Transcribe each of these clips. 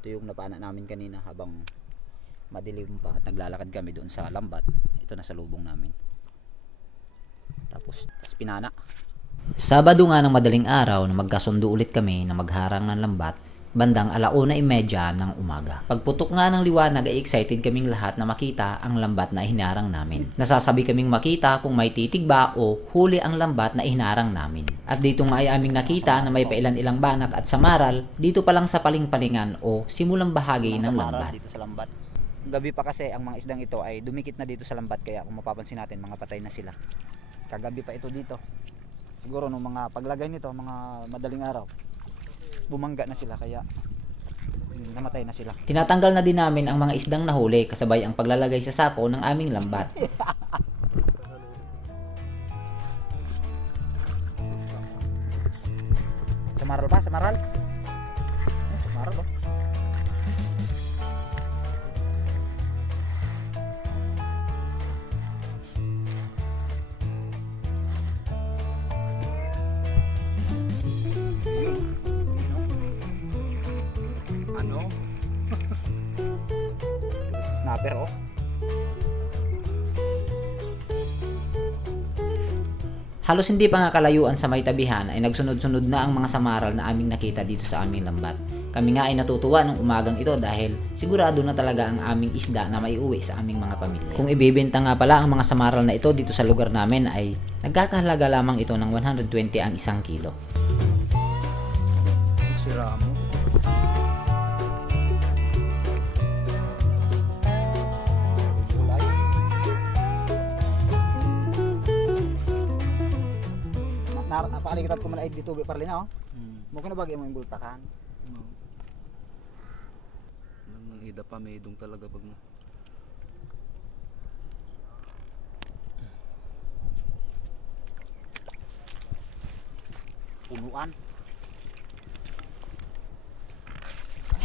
Ito yung napana namin kanina habang madilim pa at naglalakad kami doon sa lambat. Ito na sa lubong namin. Tapos pinana. Sabado nga ng madaling araw na magkasundo ulit kami na magharang ng lambat bandang 1:30 ng umaga. Pagputok nga ng liwanag ay excited kaming lahat na makita ang lambat na hinarang namin. Nasasabi kaming makita kung may titig ba o huli ang lambat na hinarang namin. At dito nga ay aming nakita na may pailan-ilang banak at samaral dito pa lang sa paling-palingan o simulang bahagi ng lambat. Dito sa lambat. Gabi pa kasi ang mga isdang ito ay dumikit na dito sa lambat, kaya kung mapapansin natin mga patay na sila. Kagabi pa ito dito. Siguro nung mga paglagay nito, mga madaling araw, bumangga na sila kaya namatay na sila. Tinatanggal na din namin ang mga isdang nahuli kasabay ang paglalagay sa sako ng aming lambat. Samaral ba? Samaral? Samaral ba? Ano? Snapper oh. Halos hindi pa nga kalayuan sa may tabihan ay nagsunod-sunod na ang mga samaral na aming nakita dito sa aming lambat. Kami nga ay natutuwa nung umagang ito dahil sigurado na talaga ang aming isda na maiuwi sa aming mga pamilya. Kung ibebenta nga pala ang mga samaral na ito dito sa lugar namin ay nagkakahalaga lamang ito ng 120 ang 1 kilo. Sira mo. Napakalikitab ko man ay dito parli na oh. Mukha na bagay mo yung bultakan. No. Nang ida pa may idong talaga pag na. Punuan.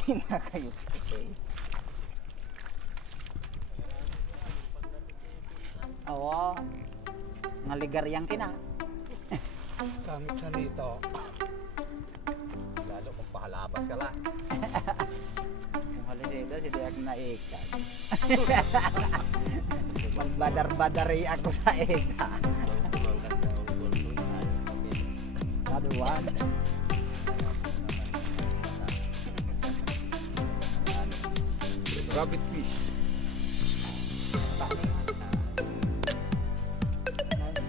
Nakayos ko eh. Oo. Nga ligar yang kina. Sangit sa nito. Lalo kung pahalabas ka lang. Kung haliseda, si Diak na ikan. Magbadar-badari ako sa eka. Kaduan. Rabbit fish.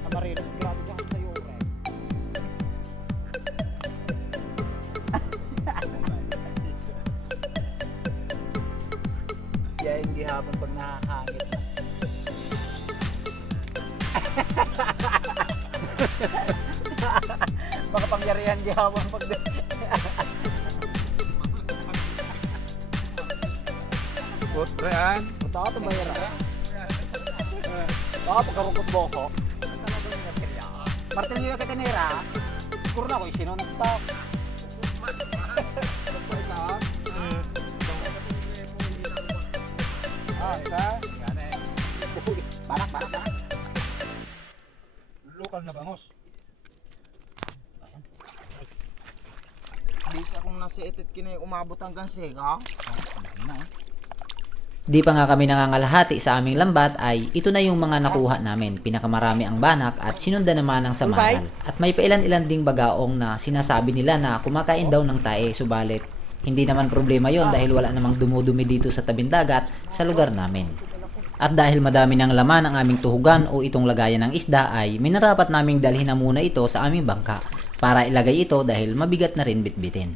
Amarilis, grabe ka sa iyo. Kaya hindi hapon pag nakahangit. Makapangyarihan gihapon pag Putrean. Tato bayara. Pagkarukot boko. Martin yung katanera. Siguro na ko isinuntok. Banak. Lokal na bangos. Bisa kung nasa itit kinay umabot hanggang sega. Di pa nga kami nangangalahati sa aming lambat ay ito na yung mga nakuha namin. Pinakamarami ang banak at sinundan naman ng samaral. At may pailan-ilan ding bagaong na sinasabi nila na kumakain daw ng tae, subalit hindi naman problema yon dahil wala namang dumudumi dito sa tabing dagat sa lugar namin. At dahil madami ng laman ang aming tuhugan o itong lagayan ng isda ay minarapat naming dalhin na muna ito sa aming bangka para ilagay ito dahil mabigat na rin bitbitin.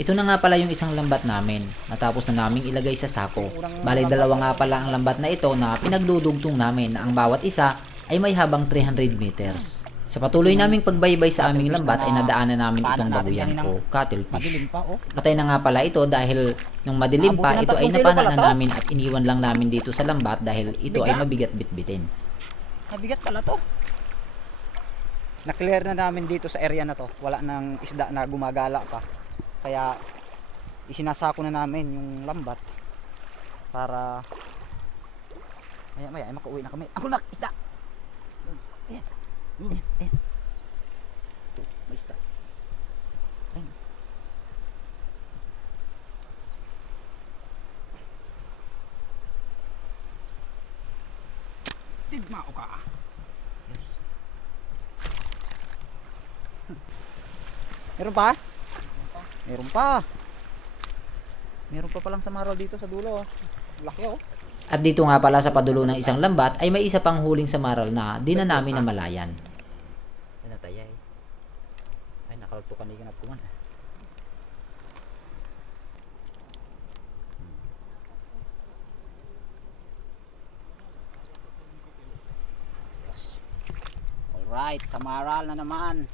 Ito na nga pala yung isang lambat namin. Natapos na naming ilagay sa sako. Bali, 2 nga pala ang lambat na ito na pinagdudugtong namin na ang bawat isa ay may habang 300 meters. Sa patuloy naming pagbaybay sa aming lambat ay nadaanan namin itong baguyan o cuttlefish. Patay na nga pala ito dahil nung madilim pa ito ay napana na namin at iniwan lang namin dito sa lambat dahil ito ay mabigat bitbitin. Mabigat pala to. Na-clear na namin dito sa area na to. Wala nang isda na gumagala pa. Kaya isinasako na namin yung lambat para maya ay makauwi na kami. Ako na isda. Ayan. Ayan. May isda. Ayan. Tigma o ka. Meron pa? Meron pa. Meron pa palang samaral dito sa dulo. Laki oh. At dito nga pala sa padulo ng isang lambat ay may isa pang huling samaral na di na namin namalayan. Ay nataya eh. Ay nakalagto kanigan at kuman. Yes. Alright, samaral na naman.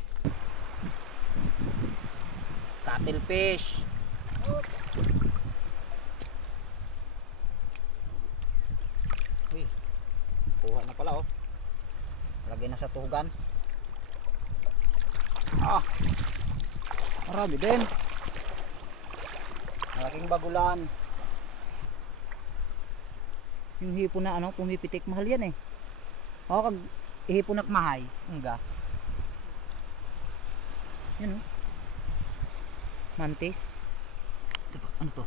Cuttlefish. Uy, kuha na pala oh. Lagay na sa tuhugan. Ah, marami din. Malaking bagulan. Yung hipon na ano, pumipitik, mahal yan eh. O, kag hipon na kmahay, nga. Yun oh. Mantis. Ito ba? Ano to?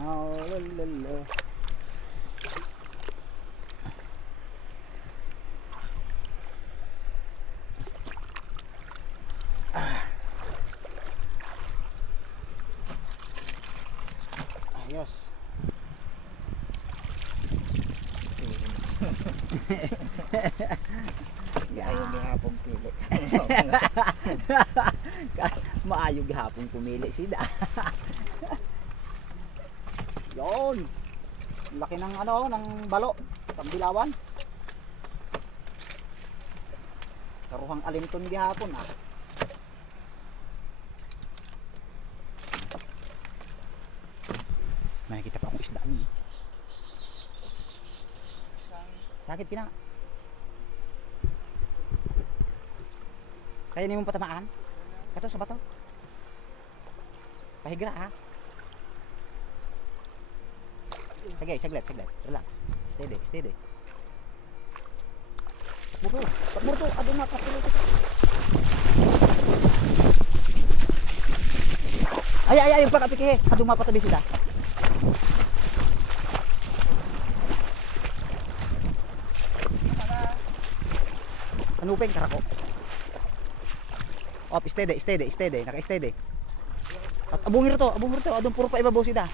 Oh, lala. Ayos. Maayo gihapon pili. Maayo gihapon pumili sida. Yon. Laki ng ano, ng balo, Tambilawan. Karuhang alinton gihapon ah. Nakikita pa akong isda niyo. Sakit kina. Kaya ni mong patamaan? Kato sa bato. Pahigra ha. Sige, saglit. Relax. Steady. Patmurto. Adun na, patuloy ka. Ay, yung pakapikihe. Adun mapatabi sila. Anupin, karako. Op, steady. Naka-steady. At abungir to. Adun puro pa ibabaw sila.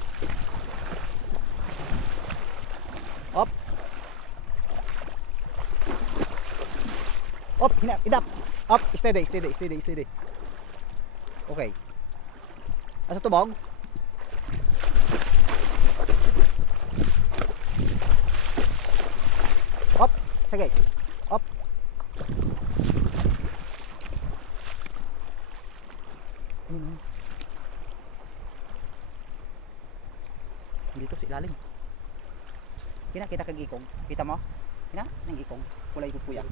Op, idap. Op, steady. Okay. Asa tubog? Op, sige. Op. Dito si ilalim. Kita kag ikong. Kita mo? Kina, nang ikong. Kulay pupuya.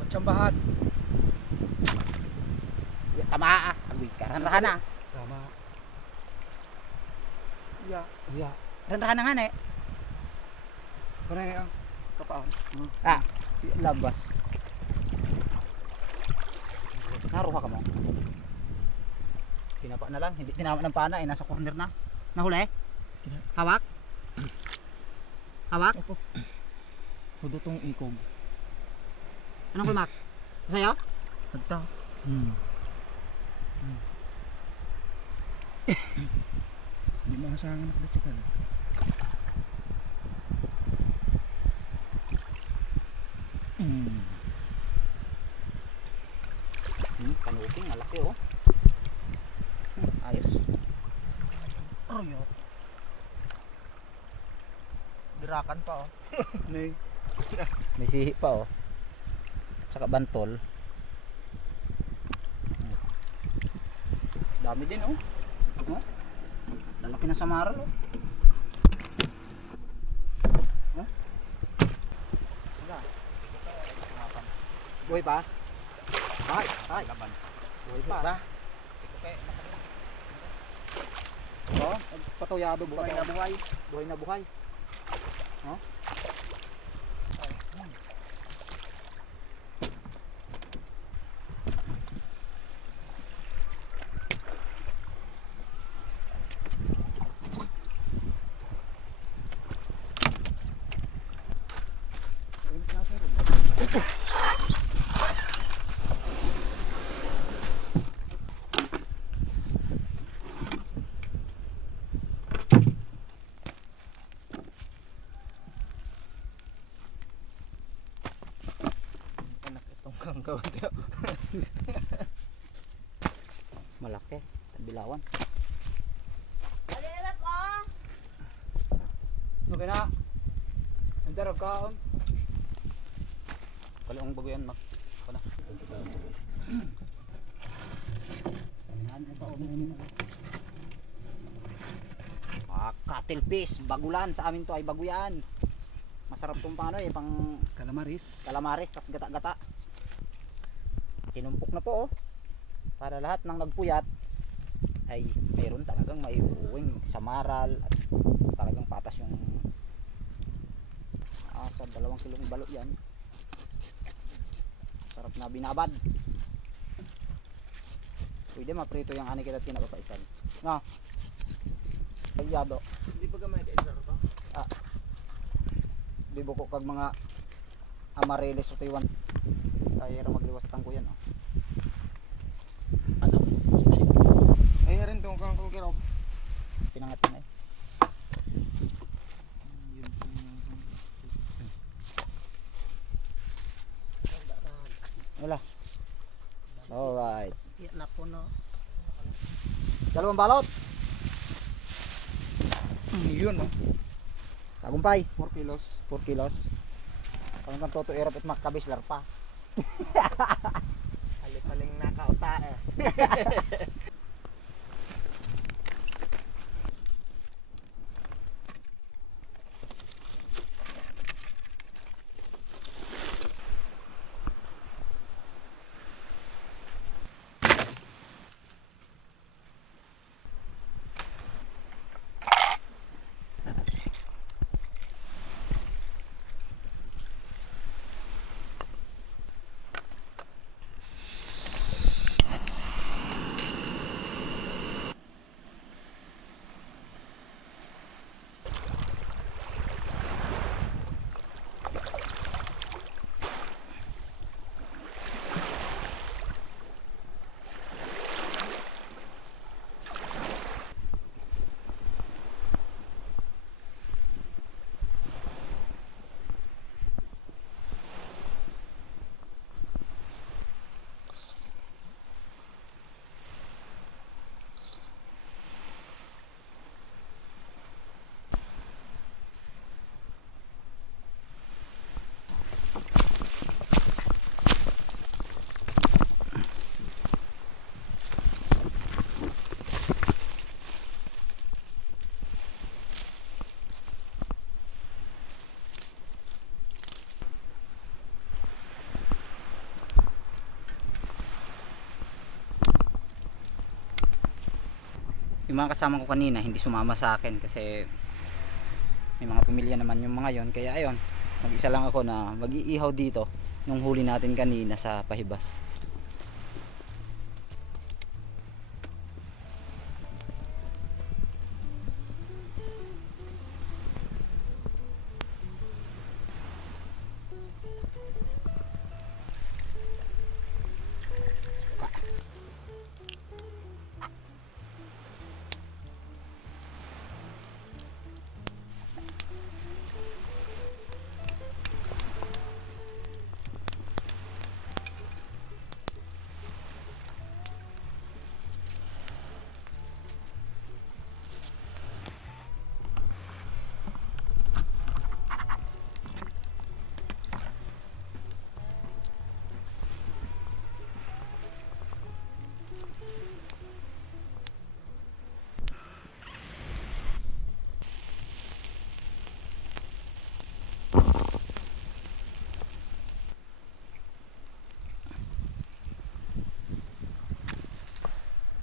Patsambahan. Ya, tama ah. Agwi ka. Ranrahan na. Tama. Ya. Iya. Ranrahan na nga na eh. Pare ah. Kapaon. Ah, labas. Naruha ka mo. Pinapa na lang. Hindi tinama ng pana eh. Nasa corner na. Nahuli? Hawak? Hudutong ikog. Anong kulmak? Sa'yo? Tagta. Di maasahan na kasi ka na. Kanuking, malaki oh. Ayos. Ayos. Girakan pa oh. May sihi pa oh. Saka bantol. Dami din oh. Oh. Lalaki na samaral oh. Oh. Wala. Buhay pa? Ay. Buhay pa. Oh, patuyado buhay na buhay. Buhay na buhay. Oh. Kang kaunti. Malaki. Bilawan. Okay na. Nandarap kaon. Kaliong bago yan, Mak. Ano? Cattle fish, bagulan sa amin to ay bago yan. Masarap tong pang ano eh, pang Calamaris. calamares tas gata-gata. Tinumpok na po oh. Para lahat ng nagpuyat ay mayroon talagang may uuwing samaral at talagang patas yung sa 2 kilong balo yan. Sarap na binabad. Pwede maprito yung ani kita tinapapaisan. No. Agyado. Hindi ba gamay ka isar to? Di buko kag mga amareles o tiwan. Kaya ra magliwas tang ko yan oh. Ano? Ay rin tong kang kulkiraw. Pinangat na eh. Wala. Alright. Iya na po no. 2 balot. Yun no. Tagumpay. 4 kilos. 4 kilos. Kung kang toto irap at makabislar pa. Paling nakauta eh. Yung mga kasama ko kanina hindi sumama sa akin kasi may mga pamilya naman yung mga yon, kaya ayon, mag-isa lang ako na mag-iihaw dito nung huli natin kanina sa Pahibas.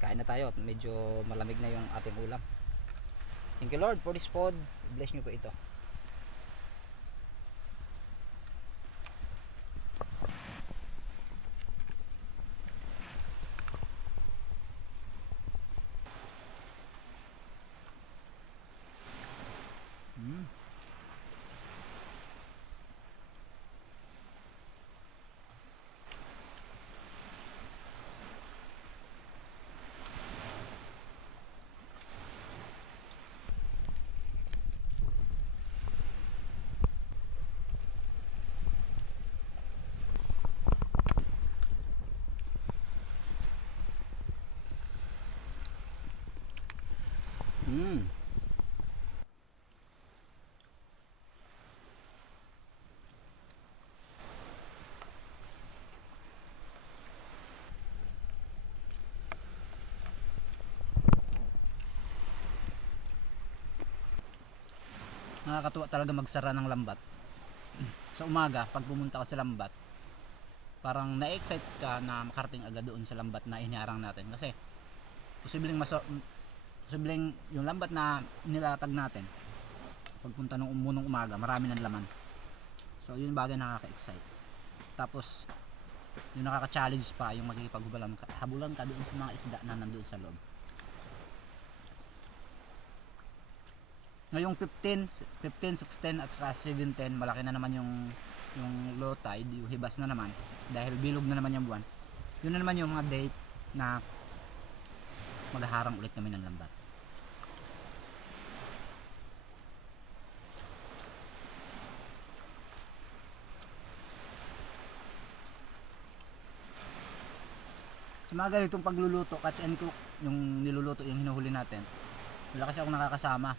Kain na tayo at medyo malamig na yung ating ulam. Thank you Lord for this food. Bless nyo po ito. Nakakatuwa talaga magsara ng lambat. Sa umaga, pag pumunta ka sa lambat, parang na-excite ka na makarating agad doon sa lambat na iniharang natin. Kasi, posibleng yung lambat na nilatag natin, pagpunta ng umunong umaga, marami ng laman. So, yun yung bagay na nakaka-excite. Tapos, yung nakaka-challenge pa, yung habulan ka doon sa mga isda na nandoon sa loob. Ngayong 15, 16 at saka 17, malaki na naman yung low tide, yung hibas na naman dahil bilog na naman yung buwan. Yun na naman yung mga date na maghaharang ulit kami ng lambat. Sa mga ganitong pagluluto, catch and cook, yung niluluto, yung hinuhuli natin, wala kasi ako nakakasama.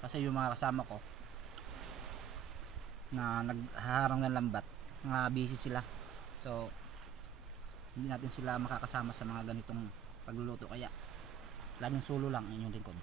Kasi yung mga kasama ko na naghaharang ng lambat, mga busy sila. So, hindi natin sila makakasama sa mga ganitong pagluluto. Kaya, laging solo lang ang inyong lingkod.